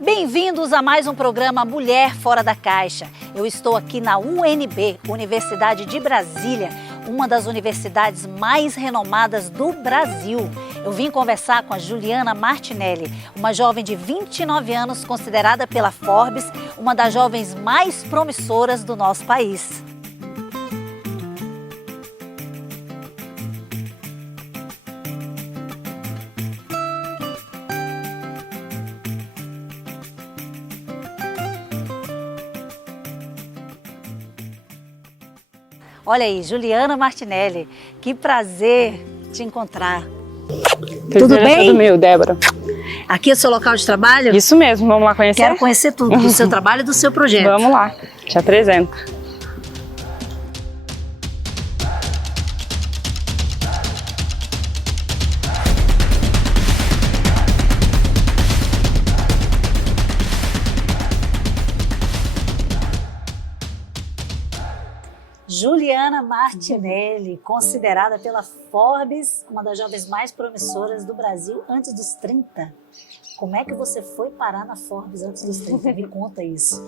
Bem-vindos a mais um programa Mulher Fora da Caixa. Eu estou aqui na UNB, Universidade de Brasília, uma das universidades mais renomadas do Brasil. Eu vim conversar com a Juliana Martinelli, uma jovem de 29 anos, considerada pela Forbes uma das jovens mais promissoras do nosso país. Olha aí, Juliana Martinelli, que prazer te encontrar. Tudo bem? Tudo meu, Débora. Aqui é o seu local de trabalho? Isso mesmo, vamos lá conhecer? Quero conhecer tudo do seu trabalho e do seu projeto. Vamos lá, te apresento. Juliana Martinelli, considerada pela Forbes uma das jovens mais promissoras do Brasil antes dos 30. Como é que você foi parar na Forbes antes dos 30? Me conta isso.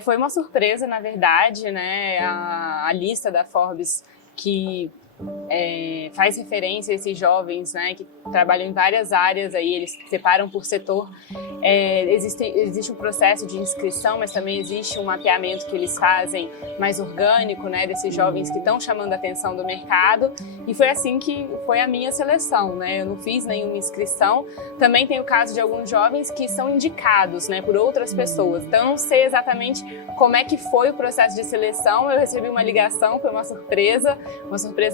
Foi uma surpresa, na verdade, né? A lista da Forbes que faz referência a esses jovens, né, que trabalham em várias áreas, aí eles separam por setor. Existe um processo de inscrição, mas também existe um mapeamento que eles fazem mais orgânico, né, desses jovens que estão chamando a atenção do mercado, e foi assim que foi a minha seleção, né? Eu não fiz nenhuma inscrição. Também tem o caso de alguns jovens que são indicados, né, por outras pessoas, então eu não sei exatamente como é que foi o processo de seleção. Eu recebi uma ligação, foi uma surpresa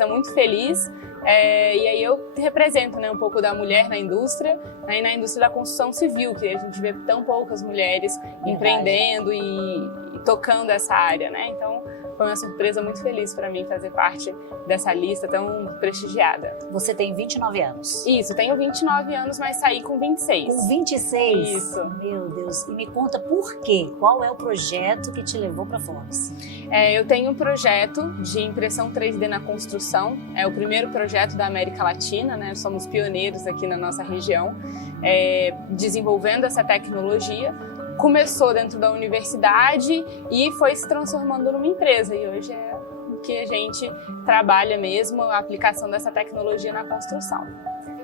muito feliz, e aí eu represento, né, um pouco da mulher na indústria, né, e na indústria da construção civil, que a gente vê tão poucas mulheres empreendendo e tocando essa área, né? Então foi uma surpresa muito feliz para mim fazer parte dessa lista tão prestigiada. Você tem 29 anos. Isso, tenho 29 anos, mas saí com 26. Com 26? Isso. Meu Deus. E me conta por quê? Qual é o projeto que te levou para a Forbes? Eu tenho um projeto de impressão 3D na construção. É o primeiro projeto da América Latina, né? Somos pioneiros aqui na nossa região, desenvolvendo essa tecnologia. Começou dentro da universidade e foi se transformando numa empresa, e hoje é o que a gente trabalha mesmo, a aplicação dessa tecnologia na construção.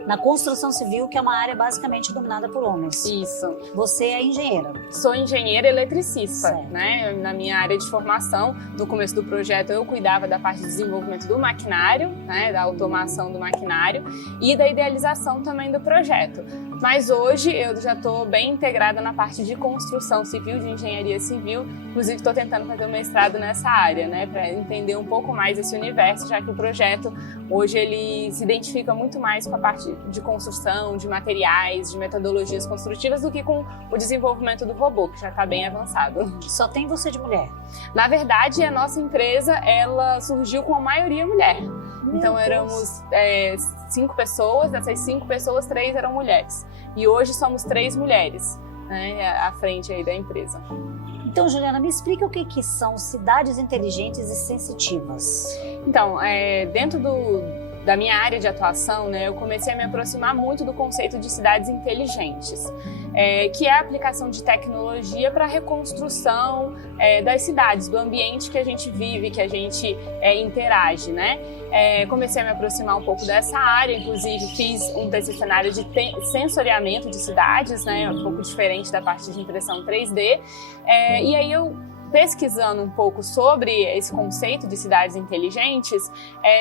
Na construção civil, que é uma área basicamente dominada por homens. Isso. Você é engenheira? Sou engenheira eletricista, certo, né? Na minha área de formação, no começo do projeto eu cuidava da parte de desenvolvimento do maquinário, né? Da automação do maquinário e da idealização também do projeto. Mas hoje eu já estou bem integrada na parte de construção civil, de engenharia civil. Inclusive estou tentando fazer um mestrado nessa área, né? Para entender um pouco mais esse universo, já que o projeto hoje ele se identifica muito mais com a parte de construção, de materiais, de metodologias construtivas do que com o desenvolvimento do robô, que já está bem avançado. Só tem você de mulher? Na verdade, a nossa empresa ela surgiu com a maioria mulher. Então éramos 5 pessoas, dessas 5 pessoas, 3 eram mulheres. E hoje somos 3 mulheres, né, à frente aí da empresa. Então, Juliana, me explica o que são cidades inteligentes e sensitivas. Então, dentro da minha área de atuação, né, eu comecei a me aproximar muito do conceito de cidades inteligentes, que é a aplicação de tecnologia para a reconstrução das cidades, do ambiente que a gente vive, que a gente interage, né? Comecei a me aproximar um pouco dessa área, inclusive fiz um TCC na área de sensoriamento de cidades, né, um pouco diferente da parte de impressão 3D, e aí eu pesquisando um pouco sobre esse conceito de cidades inteligentes,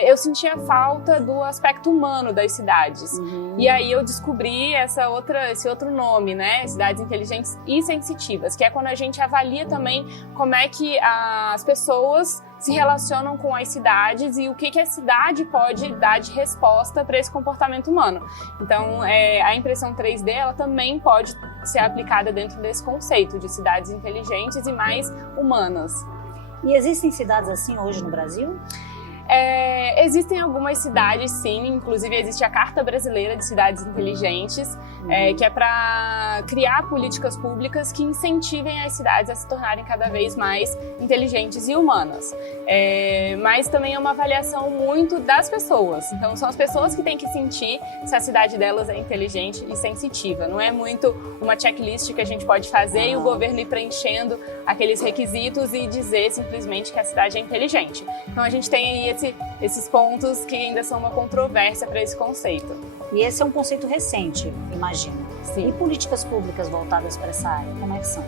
eu sentia falta do aspecto humano das cidades. E aí eu descobri esse outro nome, né? Cidades inteligentes e sensitivas, que é quando a gente avalia também como é que as pessoas se relacionam com as cidades e o que a cidade pode dar de resposta para esse comportamento humano. Então, a impressão 3D ela também pode ser aplicada dentro desse conceito de cidades inteligentes e mais humanas. E existem cidades assim hoje no Brasil? Existem algumas cidades, sim, inclusive existe a Carta Brasileira de Cidades Inteligentes, que é para criar políticas públicas que incentivem as cidades a se tornarem cada vez mais inteligentes e humanas. Mas também é uma avaliação muito das pessoas, então são as pessoas que têm que sentir se a cidade delas é inteligente e sensitiva. Não é muito uma checklist que a gente pode fazer e o governo ir preenchendo aqueles requisitos e dizer simplesmente que a cidade é inteligente. Então a gente tem aí esses pontos que ainda são uma controvérsia para esse conceito. E esse é um conceito recente, imagino. Sim. E políticas públicas voltadas para essa área, como é que são?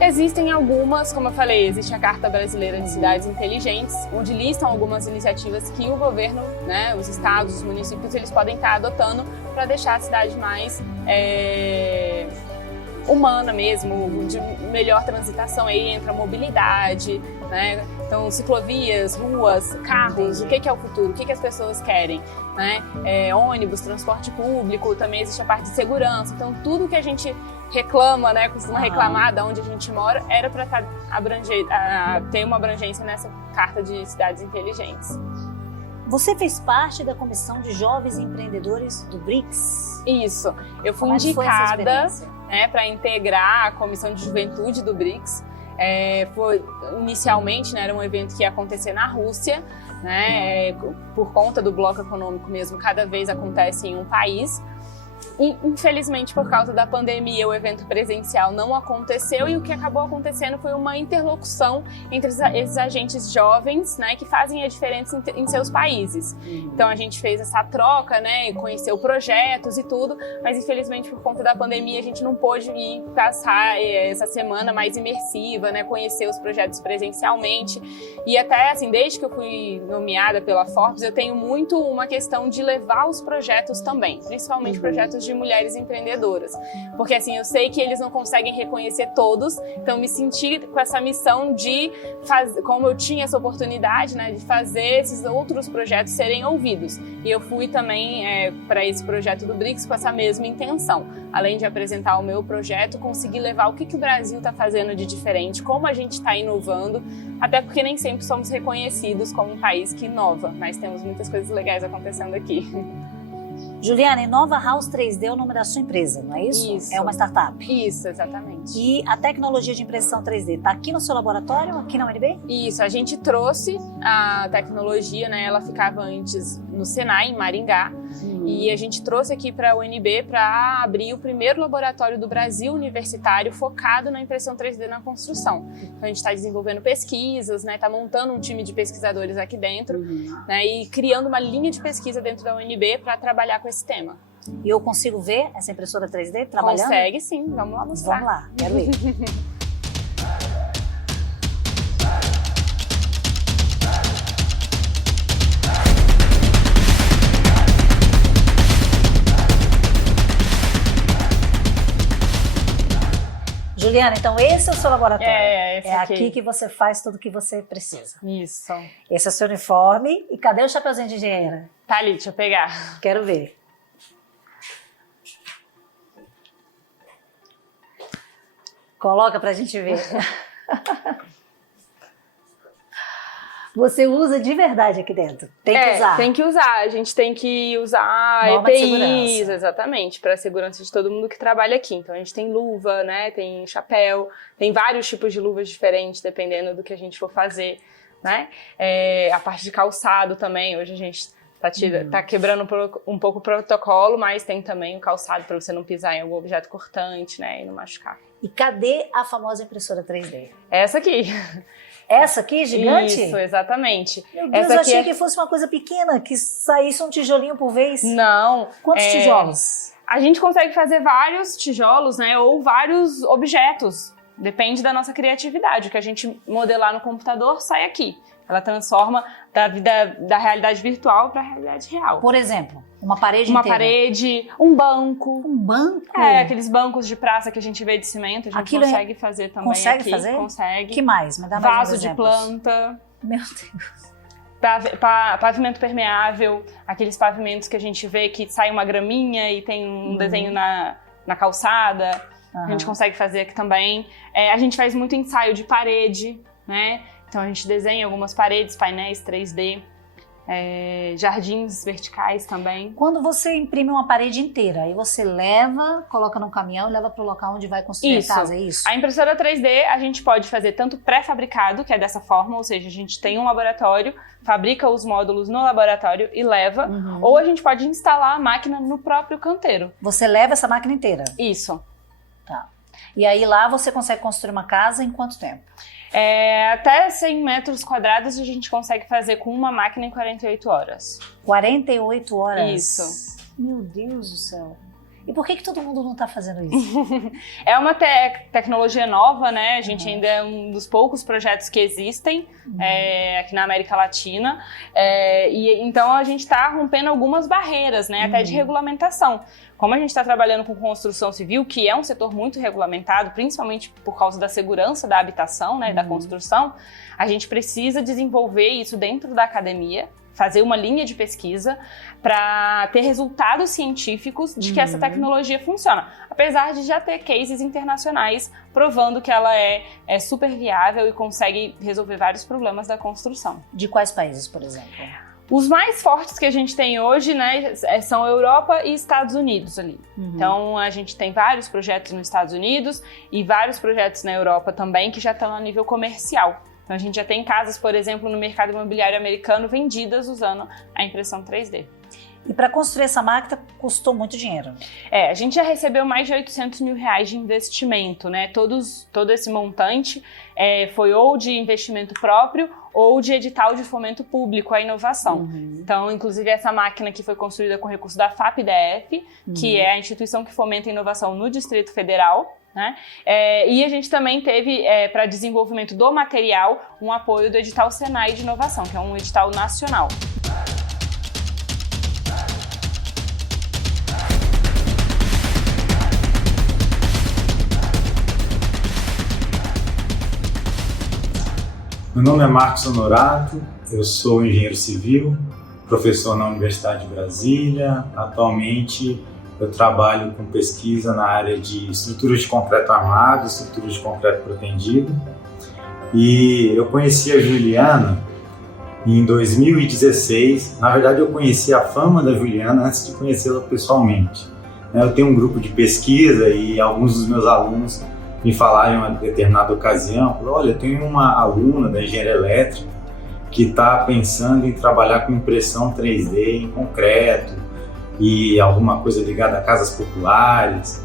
Existem algumas, como eu falei, existe a Carta Brasileira de Cidades Inteligentes, onde listam algumas iniciativas que o governo, né, os estados, os municípios, eles podem estar adotando para deixar a cidade mais humana mesmo, de melhor transitação. Aí entra a mobilidade, né? Então, ciclovias, ruas, carros, o que é o futuro, o que as pessoas querem, né? Ônibus, transporte público, também existe a parte de segurança. Então, tudo que a gente reclama, né, costuma reclamar de onde a gente mora, era para ter uma abrangência nessa Carta de Cidades Inteligentes. Você fez parte da Comissão de Jovens Empreendedores do BRICS? Isso, eu fui indicada, né, para integrar a Comissão de Juventude do BRICS. Inicialmente, né, era um evento que ia acontecer na Rússia, né, por conta do bloco econômico mesmo, cada vez acontece em um país. Infelizmente, por causa da pandemia, o evento presencial não aconteceu e o que acabou acontecendo foi uma interlocução entre esses agentes jovens, né, que fazem a diferença em seus países. Então a gente fez essa troca, né, conheceu projetos e tudo, mas infelizmente por conta da pandemia a gente não pôde ir passar essa semana mais imersiva, né, conhecer os projetos presencialmente. E até assim, desde que eu fui nomeada pela Forbes, eu tenho muito uma questão de levar os projetos também, principalmente projetos de mulheres empreendedoras, porque assim, eu sei que eles não conseguem reconhecer todos, então me senti com essa missão de fazer, como eu tinha essa oportunidade, né, de fazer esses outros projetos serem ouvidos. E eu fui também para esse projeto do BRICS com essa mesma intenção, além de apresentar o meu projeto, conseguir levar o que o Brasil está fazendo de diferente, como a gente está inovando, até porque nem sempre somos reconhecidos como um país que inova, mas temos muitas coisas legais acontecendo aqui. Juliana, Inova House 3D é o nome da sua empresa, não é isso? Isso. É uma startup. Isso, exatamente. E a tecnologia de impressão 3D está aqui no seu laboratório, aqui na UNB? Isso, a gente trouxe a tecnologia, né? Ela ficava antes no Senai, em Maringá, e a gente trouxe aqui para a UNB para abrir o primeiro laboratório do Brasil universitário focado na impressão 3D na construção. Então a gente está desenvolvendo pesquisas, né? Está montando um time de pesquisadores aqui dentro, né? E criando uma linha de pesquisa dentro da UNB para trabalhar com esse tema. E eu consigo ver essa impressora 3D trabalhando? Consegue sim, vamos lá mostrar. Vamos lá, quero ver. Juliana, então esse é o seu laboratório. Esse aqui que você faz tudo o que você precisa. Isso. Esse é o seu uniforme. E cadê o chapeuzinho de engenheira? Tá ali, deixa eu pegar. Quero ver. Coloca pra gente ver. Você usa de verdade aqui dentro. Tem que usar. Tem que usar. A gente tem que usar Norma de EPIs, segurança. Exatamente, para a segurança de todo mundo que trabalha aqui. Então a gente tem luva, né? Tem chapéu, tem vários tipos de luvas diferentes, dependendo do que a gente for fazer, né? A parte de calçado também. Hoje a gente tá quebrando um pouco o protocolo, mas tem também o calçado para você não pisar em algum objeto cortante, né? E não machucar. E cadê a famosa impressora 3D? Essa aqui. Essa aqui, gigante? Isso, exatamente. Meu Deus, eu achei que fosse uma coisa pequena, que saísse um tijolinho por vez. Não. Quantos tijolos? A gente consegue fazer vários tijolos, né? Ou vários objetos. Depende da nossa criatividade. O que a gente modelar no computador sai aqui. Ela transforma da realidade virtual para a realidade real. Por exemplo, uma parede Uma inteira. parede, um banco. Um banco? Aqueles bancos de praça que a gente vê de cimento, a gente Aquilo consegue fazer também consegue aqui. fazer? Consegue. Que mais? Me dá mais Vaso uns de exemplos. planta. Meu Deus. Pavimento permeável, aqueles pavimentos que a gente vê que sai uma graminha e tem um desenho na calçada. A gente consegue fazer aqui também. A gente faz muito ensaio de parede, né? Então a gente desenha algumas paredes, painéis 3D. jardins verticais também. Quando você imprime uma parede inteira, aí você leva, coloca num caminhão e leva para o local onde vai construir a casa, é isso? A impressora 3D a gente pode fazer tanto pré-fabricado, que é dessa forma, ou seja, a gente tem um laboratório, fabrica os módulos no laboratório e leva, ou a gente pode instalar a máquina no próprio canteiro. Você leva essa máquina inteira? Isso. Tá. E aí lá você consegue construir uma casa em quanto tempo? Até 100 metros quadrados a gente consegue fazer com uma máquina em 48 horas. 48 horas? Isso. Meu Deus do céu. E por que todo mundo não está fazendo isso? É uma tecnologia nova, né? A gente ainda é um dos poucos projetos que existem aqui na América Latina. E então a gente está rompendo algumas barreiras, né? Até de regulamentação. Como a gente está trabalhando com construção civil, que é um setor muito regulamentado, principalmente por causa da segurança da habitação, né, da construção, a gente precisa desenvolver isso dentro da academia, fazer uma linha de pesquisa para ter resultados científicos de que essa tecnologia funciona. Apesar de já ter cases internacionais provando que ela é super viável e consegue resolver vários problemas da construção. De quais países, por exemplo? Os mais fortes que a gente tem hoje, né, são Europa e Estados Unidos ali. Então, a gente tem vários projetos nos Estados Unidos e vários projetos na Europa também que já estão a nível comercial. Então, a gente já tem casas, por exemplo, no mercado imobiliário americano vendidas usando a impressão 3D. E para construir essa máquina custou muito dinheiro? A gente já recebeu mais de R$800 mil de investimento, né? Todo esse montante foi ou de investimento próprio ou de edital de fomento público à inovação. Então, inclusive, essa máquina que foi construída com recurso da FAPDF, que é a instituição que fomenta a inovação no Distrito Federal, né? E a gente também teve, para desenvolvimento do material, um apoio do edital Senai de Inovação, que é um edital nacional. Meu nome é Marcos Honorato, eu sou engenheiro civil, professor na Universidade de Brasília. Atualmente eu trabalho com pesquisa na área de estruturas de concreto armado, estruturas de concreto protendido. E eu conheci a Juliana em 2016. Na verdade, eu conheci a fama da Juliana antes de conhecê-la pessoalmente. Eu tenho um grupo de pesquisa e alguns dos meus alunos me falaram em uma determinada ocasião, olha, eu tenho uma aluna da engenharia elétrica que está pensando em trabalhar com impressão 3D em concreto e alguma coisa ligada a casas populares.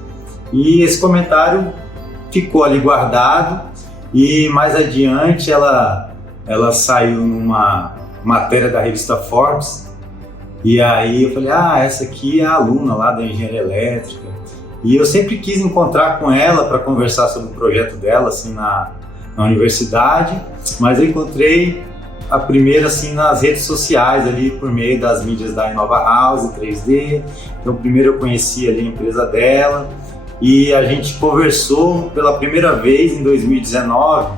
E esse comentário ficou ali guardado e mais adiante ela saiu numa matéria da revista Forbes e aí eu falei, essa aqui é a aluna lá da engenharia elétrica. E eu sempre quis encontrar com ela para conversar sobre o projeto dela assim, na universidade, mas eu encontrei a primeira assim, nas redes sociais, ali, por meio das mídias da Inova House 3D. Então, primeiro eu conheci ali a empresa dela e a gente conversou pela primeira vez em 2019,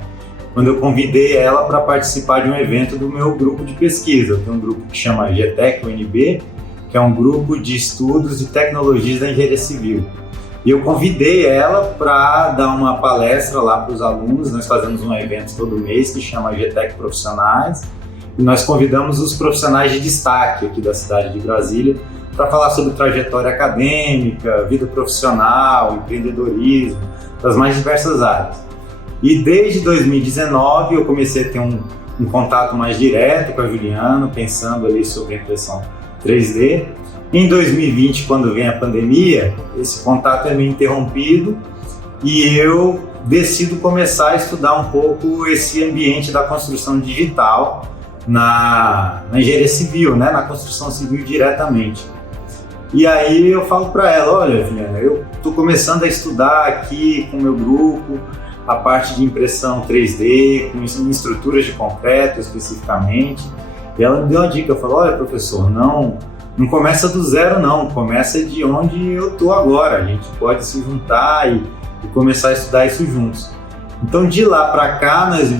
quando eu convidei ela para participar de um evento do meu grupo de pesquisa. Eu tenho um grupo que chama GTEC UNB, que é um grupo de estudos e tecnologias da engenharia civil. E eu convidei ela para dar uma palestra lá para os alunos. Nós fazemos um evento todo mês que chama GTEC Profissionais. E nós convidamos os profissionais de destaque aqui da cidade de Brasília para falar sobre trajetória acadêmica, vida profissional, empreendedorismo, das mais diversas áreas. E desde 2019 eu comecei a ter um contato mais direto com a Juliana, pensando ali sobre a impressão 3D. Em 2020, quando vem a pandemia, esse contato é meio interrompido e eu decido começar a estudar um pouco esse ambiente da construção digital na engenharia civil, né? Na construção civil diretamente. E aí eu falo para ela, olha, Juliana, eu estou começando a estudar aqui com o meu grupo a parte de impressão 3D, com estruturas de concreto especificamente. E ela me deu uma dica, falou, olha, professor, não começa do zero não, começa de onde eu estou agora, a gente pode se juntar e começar a estudar isso juntos. Então de lá para cá nós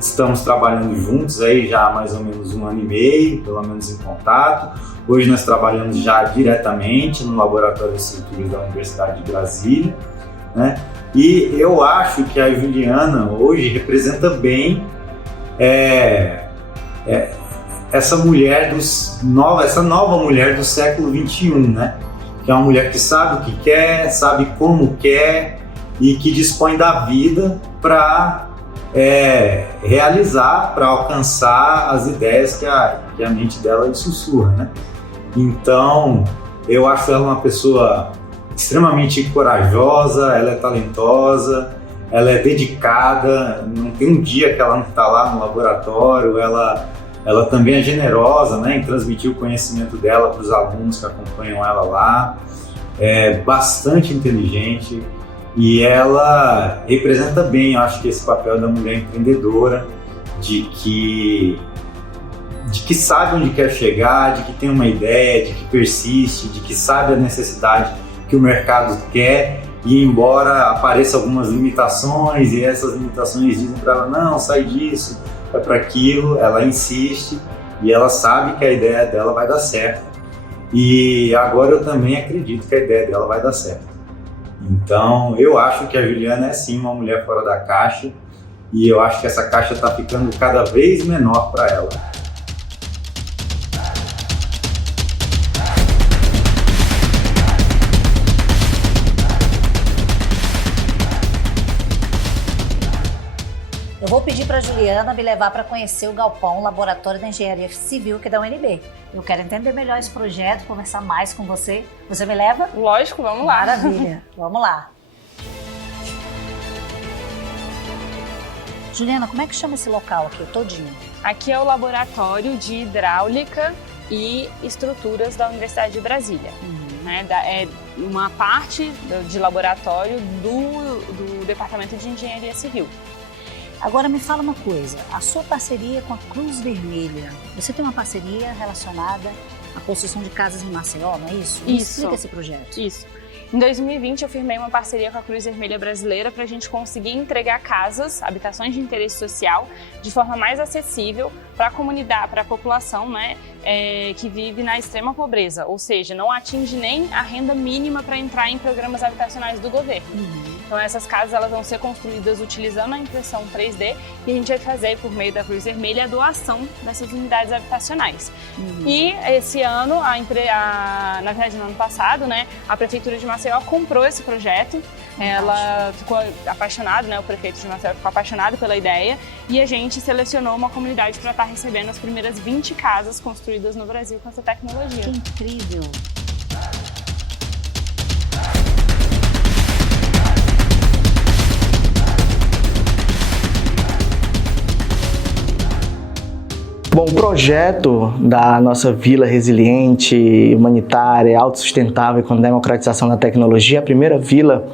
estamos trabalhando juntos aí já há mais ou menos 1 ano e meio, pelo menos em contato. Hoje nós trabalhamos já diretamente no Laboratório de Estruturas da Universidade de Brasília, né? E eu acho que a Juliana hoje representa bem essa nova mulher do século XXI, né? Que é uma mulher que sabe o que quer, sabe como quer e que dispõe da vida para realizar, para alcançar as ideias que a mente dela lhe sussurra, né? Então, eu acho ela uma pessoa extremamente corajosa, ela é talentosa, ela é dedicada, não tem um dia que ela não está lá no laboratório, ela também é generosa, né, em transmitir o conhecimento dela para os alunos que acompanham ela lá, é bastante inteligente e ela representa bem, eu acho que esse papel da mulher empreendedora, de que sabe onde quer chegar, de que tem uma ideia, de que persiste, de que sabe a necessidade que o mercado quer e embora apareçam algumas limitações e essas limitações dizem para ela, não, sai disso, vai para aquilo, ela insiste e ela sabe que a ideia dela vai dar certo. E agora eu também acredito que a ideia dela vai dar certo. Então eu acho que a Juliana é sim uma mulher fora da caixa e eu acho que essa caixa está ficando cada vez menor para ela. Eu vou pedir para a Juliana me levar para conhecer o Galpão, o Laboratório da Engenharia Civil, que é da UNB. Eu quero entender melhor esse projeto, conversar mais com você. Você me leva? Lógico, vamos lá. Maravilha, vamos lá. Juliana, como é que chama esse local aqui, todinho? Aqui é o Laboratório de Hidráulica e Estruturas da Universidade de Brasília. É uma parte de laboratório do Departamento de Engenharia Civil. Agora me fala uma coisa, a sua parceria com a Cruz Vermelha, você tem uma parceria relacionada à construção de casas em Maceió, não é isso? Me explica esse projeto. Isso. Em 2020 eu firmei uma parceria com a Cruz Vermelha Brasileira para a gente conseguir entregar casas, habitações de interesse social, de forma mais acessível para a comunidade, para a população, né, que vive na extrema pobreza, ou seja, não atinge nem a renda mínima para entrar em programas habitacionais do governo. Então essas casas elas vão ser construídas utilizando a impressão 3D e a gente vai fazer por meio da Cruz Vermelha a doação dessas unidades habitacionais. E esse ano, na verdade no ano passado, né, a Prefeitura de Maceió comprou esse projeto, ela ficou apaixonada, né, o prefeito de Maceió ficou apaixonado pela ideia e a gente selecionou uma comunidade para estar recebendo as primeiras 20 casas construídas no Brasil com essa tecnologia. Que incrível! Bom, o projeto da nossa Vila Resiliente, humanitária, autossustentável e com democratização da tecnologia, a primeira vila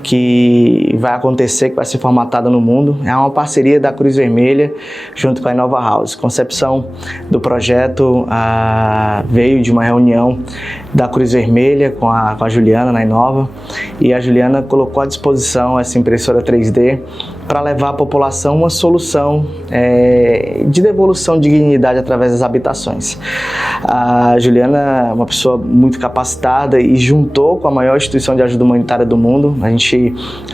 que vai acontecer, que vai ser formatada no mundo, é uma parceria da Cruz Vermelha junto com a Inova House. A concepção do projeto veio de uma reunião da Cruz Vermelha com a Juliana na Inova, e a Juliana colocou à disposição essa impressora 3D para levar à população uma solução de devolução de dignidade através das habitações. A Juliana é uma pessoa muito capacitada e juntou com a maior instituição de ajuda humanitária do mundo. A gente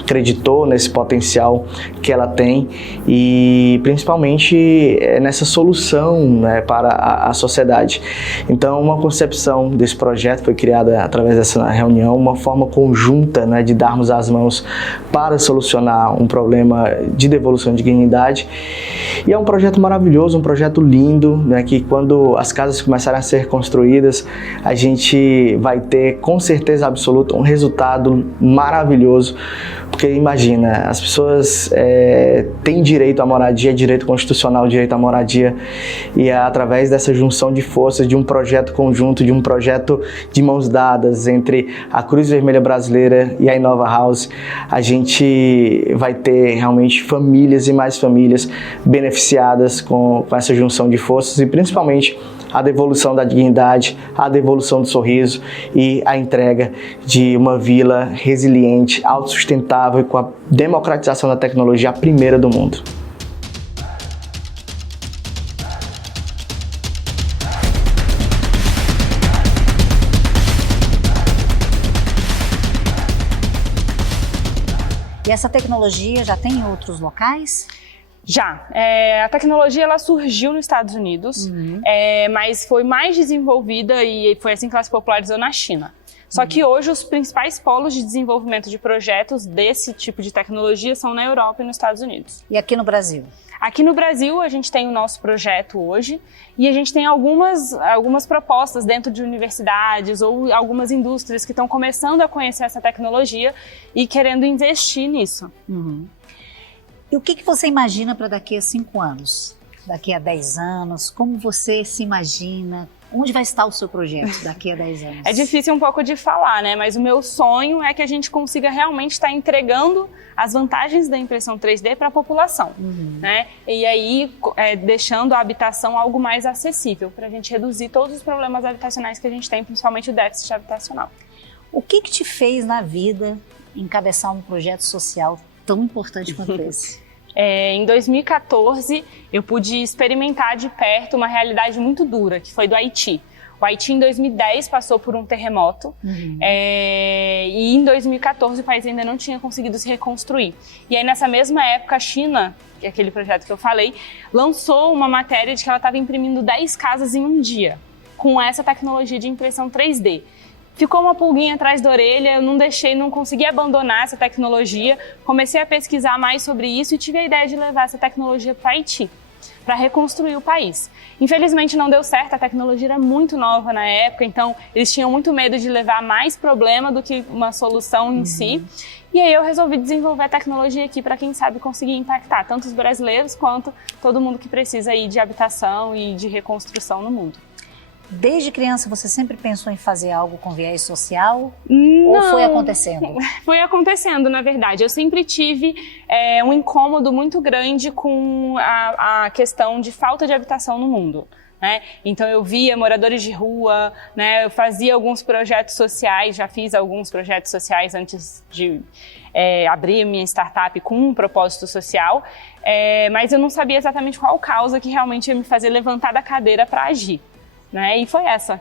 acreditou nesse potencial que ela tem e principalmente nessa solução, né, para a sociedade. Então, uma concepção desse projeto foi criada através dessa reunião, uma forma conjunta, né, de darmos as mãos para solucionar um problema de devolução de dignidade. E é um projeto maravilhoso, um projeto lindo, né, que quando as casas começarem a ser construídas, a gente vai ter com certeza absoluta um resultado maravilhoso, porque imagina, as pessoas têm direito à moradia, direito constitucional, direito à moradia, e é através dessa junção de forças, de um projeto conjunto, de um projeto de mãos dadas entre a Cruz Vermelha Brasileira e a Inova House, a gente vai ter realmente famílias e mais famílias beneficiadas com essa junção de forças e principalmente a devolução da dignidade, a devolução do sorriso e a entrega de uma vila resiliente, autossustentável e com a democratização da tecnologia a primeira do mundo. E essa tecnologia já tem em outros locais? Já. A tecnologia ela surgiu nos Estados Unidos, mas foi mais desenvolvida e foi assim que ela se popularizou na China. Só que hoje os principais polos de desenvolvimento de projetos desse tipo de tecnologia são na Europa e nos Estados Unidos. E aqui no Brasil? Aqui no Brasil a gente tem o nosso projeto hoje e a gente tem algumas propostas dentro de universidades ou algumas indústrias que estão começando a conhecer essa tecnologia e querendo investir nisso. E o que você imagina para daqui a 5 anos? Daqui a 10 anos? Como você se imagina? Onde vai estar o seu projeto daqui a 10 anos? É difícil um pouco de falar, né? Mas o meu sonho é que a gente consiga realmente estar entregando as vantagens da impressão 3D para a população, né? E aí, deixando a habitação algo mais acessível, para a gente reduzir todos os problemas habitacionais que a gente tem, principalmente o déficit habitacional. O que te fez na vida encabeçar um projeto social tão importante quanto esse? Em 2014, eu pude experimentar de perto uma realidade muito dura, que foi do Haiti. O Haiti, em 2010, passou por um terremoto e em 2014 o país ainda não tinha conseguido se reconstruir. E aí, nessa mesma época, a China, que é aquele projeto que eu falei, lançou uma matéria de que ela estava imprimindo 10 casas em um dia, com essa tecnologia de impressão 3D. Ficou uma pulguinha atrás da orelha, eu não consegui abandonar essa tecnologia, comecei a pesquisar mais sobre isso e tive a ideia de levar essa tecnologia para Haiti, para reconstruir o país. Infelizmente não deu certo, a tecnologia era muito nova na época, então eles tinham muito medo de levar mais problema do que uma solução em si. E aí eu resolvi desenvolver a tecnologia aqui para quem sabe conseguir impactar tanto os brasileiros quanto todo mundo que precisa aí de habitação e de reconstrução no mundo. Desde criança você sempre pensou em fazer algo com viés social? Não. Ou foi acontecendo? Foi acontecendo, na verdade. Eu sempre tive um incômodo muito grande com a questão de falta de habitação no mundo, né? Então eu via moradores de rua, né? Eu fazia alguns projetos sociais, já fiz alguns projetos sociais antes de abrir minha startup com um propósito social, mas eu não sabia exatamente qual causa que realmente ia me fazer levantar da cadeira para agir. Né? E foi essa.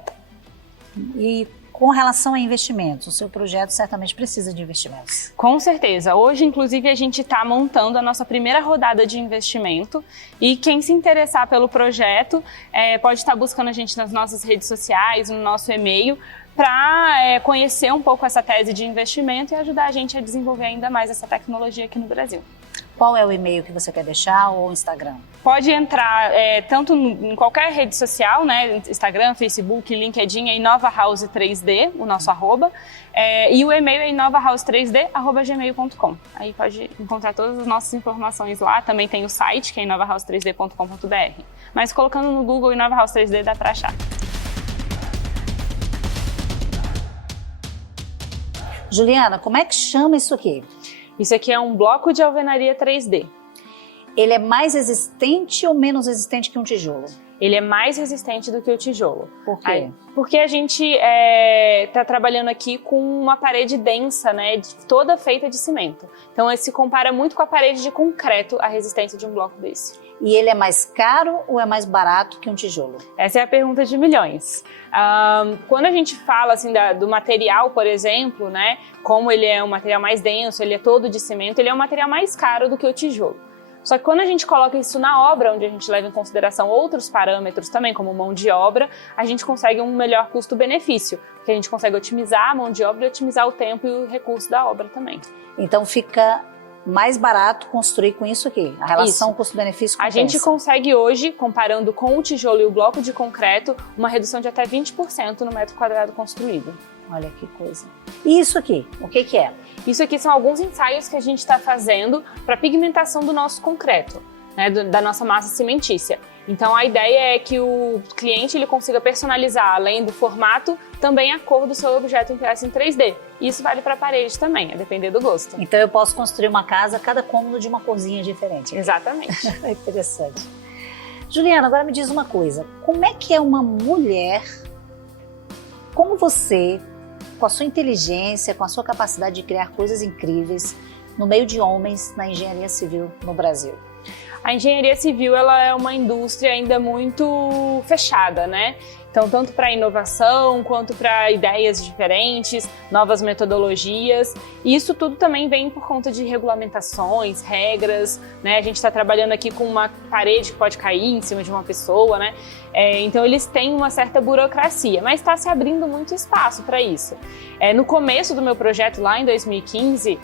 E com relação a investimentos, o seu projeto certamente precisa de investimentos. Com certeza. Hoje, inclusive, a gente está montando a nossa primeira rodada de investimento e quem se interessar pelo projeto pode estar buscando a gente nas nossas redes sociais, no nosso e-mail, para conhecer um pouco essa tese de investimento e ajudar a gente a desenvolver ainda mais essa tecnologia aqui no Brasil. Qual é o e-mail que você quer deixar ou o Instagram? Pode entrar tanto em qualquer rede social, né? Instagram, Facebook, LinkedIn, é InovaHouse3D, o nosso arroba. E o e-mail é inovahouse3d@gmail.com. Aí pode encontrar todas as nossas informações lá. Também tem o site, que é inovahouse3d.com.br. Mas colocando no Google InovaHouse3D dá para achar. Juliana, como é que chama isso aqui? Isso aqui é um bloco de alvenaria 3D. Ele é mais resistente ou menos resistente que um tijolo? Ele é mais resistente do que o tijolo. Por quê? Porque a gente está trabalhando aqui com uma parede densa, né, toda feita de cimento. Então, ele se compara muito com a parede de concreto, a resistência de um bloco desse. E ele é mais caro ou é mais barato que um tijolo? Essa é a pergunta de milhões. Quando a gente fala assim, do material, por exemplo, né, como ele é um material mais denso, ele é todo de cimento, ele é um material mais caro do que o tijolo. Só que quando a gente coloca isso na obra, onde a gente leva em consideração outros parâmetros também, como mão de obra, a gente consegue um melhor custo-benefício, porque a gente consegue otimizar a mão de obra e otimizar o tempo e o recurso da obra também. Então fica mais barato construir com isso aqui, a relação custo-benefício compensa. A gente consegue hoje, comparando com o tijolo e o bloco de concreto, uma redução de até 20% no metro quadrado construído. Olha que coisa. E isso aqui, o que que é? Isso aqui são alguns ensaios que a gente está fazendo para pigmentação do nosso concreto, né, da nossa massa cimentícia. Então a ideia é que o cliente ele consiga personalizar, além do formato, também a cor do seu objeto impresso em 3D. E isso vale para a parede também, a depender do gosto. Então eu posso construir uma casa, cada cômodo de uma corzinha diferente. Exatamente. É interessante. Juliana, agora me diz uma coisa. Como é que é uma mulher como você, com a sua inteligência, com a sua capacidade de criar coisas incríveis, no meio de homens na engenharia civil no Brasil? A engenharia civil ela é uma indústria ainda muito fechada, né? Então, tanto para inovação quanto para ideias diferentes, novas metodologias. E isso tudo também vem por conta de regulamentações, regras, né? A gente está trabalhando aqui com uma parede que pode cair em cima de uma pessoa, né? Então eles têm uma certa burocracia, mas está se abrindo muito espaço para isso. No começo do meu projeto, lá em 2015,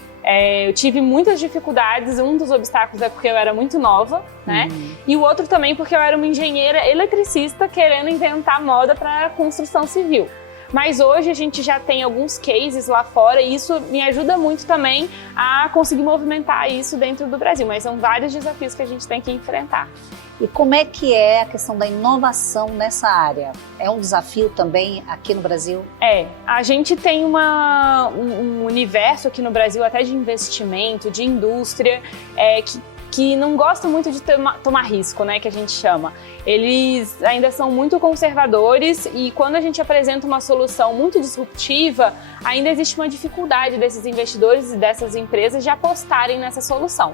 eu tive muitas dificuldades. Um dos obstáculos é porque eu era muito nova, né? E o outro também porque eu era uma engenheira eletricista querendo inventar moda para construção civil. Mas hoje a gente já tem alguns cases lá fora e isso me ajuda muito também a conseguir movimentar isso dentro do Brasil. Mas são vários desafios que a gente tem que enfrentar. E como é que é a questão da inovação nessa área? É um desafio também aqui no Brasil? A gente tem um universo aqui no Brasil até de investimento, de indústria, que não gosta muito de tomar risco, né, que a gente chama. Eles ainda são muito conservadores e quando a gente apresenta uma solução muito disruptiva, ainda existe uma dificuldade desses investidores e dessas empresas de apostarem nessa solução.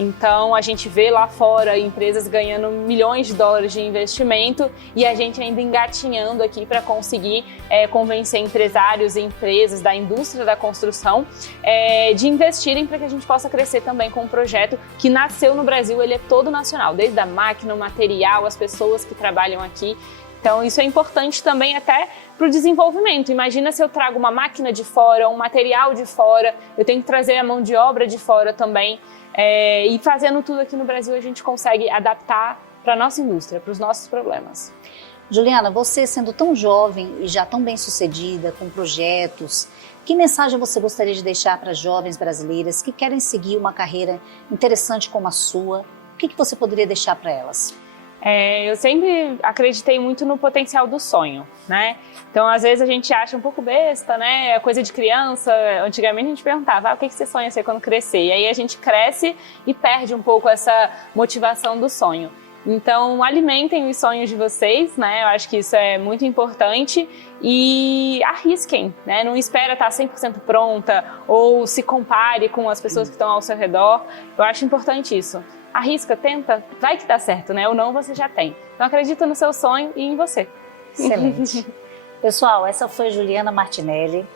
Então a gente vê lá fora empresas ganhando milhões de dólares de investimento e a gente ainda engatinhando aqui para conseguir convencer empresários e empresas da indústria da construção de investirem para que a gente possa crescer também com um projeto que nasceu no Brasil. Ele é todo nacional, desde a máquina, o material, as pessoas que trabalham aqui. Então isso é importante também até para o desenvolvimento. Imagina se eu trago uma máquina de fora, um material de fora, eu tenho que trazer a mão de obra de fora também. E fazendo tudo aqui no Brasil a gente consegue adaptar para a nossa indústria, para os nossos problemas. Juliana, você sendo tão jovem e já tão bem sucedida com projetos, que mensagem você gostaria de deixar para as jovens brasileiras que querem seguir uma carreira interessante como a sua? O que você poderia deixar para elas? Eu sempre acreditei muito no potencial do sonho, né? Então, às vezes a gente acha um pouco besta, né? É coisa de criança. Antigamente a gente perguntava, o que você sonha ser quando crescer? E aí a gente cresce e perde um pouco essa motivação do sonho. Então, alimentem os sonhos de vocês, né? Eu acho que isso é muito importante e arrisquem, né? Não espera estar 100% pronta ou se compare com as pessoas que estão ao seu redor. Eu acho importante isso. Arrisca, tenta, vai que dá certo, né? Ou não, você já tem. Então acredita no seu sonho e em você. Excelente. Pessoal, essa foi a Juliana Martinelli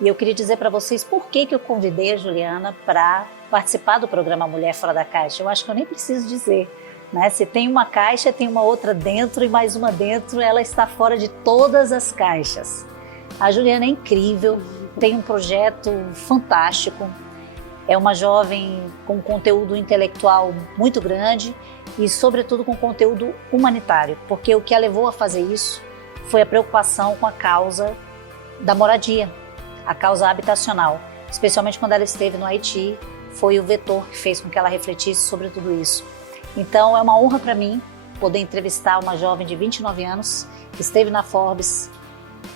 e eu queria dizer para vocês por que eu convidei a Juliana para participar do programa Mulher Fora da Caixa. Eu acho que eu nem preciso dizer, né? Se tem uma caixa, tem uma outra dentro e mais uma dentro, ela está fora de todas as caixas. A Juliana é incrível, tem um projeto fantástico. É uma jovem com conteúdo intelectual muito grande e, sobretudo, com conteúdo humanitário, porque o que a levou a fazer isso foi a preocupação com a causa da moradia, a causa habitacional, especialmente quando ela esteve no Haiti, foi o vetor que fez com que ela refletisse sobre tudo isso. Então, é uma honra para mim poder entrevistar uma jovem de 29 anos que esteve na Forbes,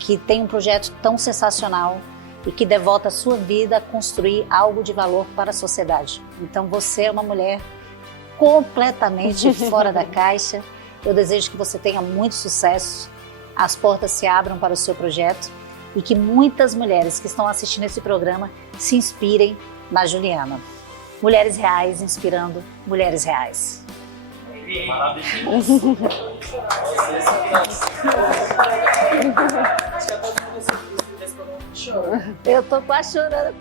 que tem um projeto tão sensacional e que devota a sua vida a construir algo de valor para a sociedade. Então você é uma mulher completamente fora da caixa. Eu desejo que você tenha muito sucesso, as portas se abram para o seu projeto e que muitas mulheres que estão assistindo esse programa se inspirem na Juliana. Mulheres reais inspirando mulheres reais. Maravilhoso. Eu tô quase chorando.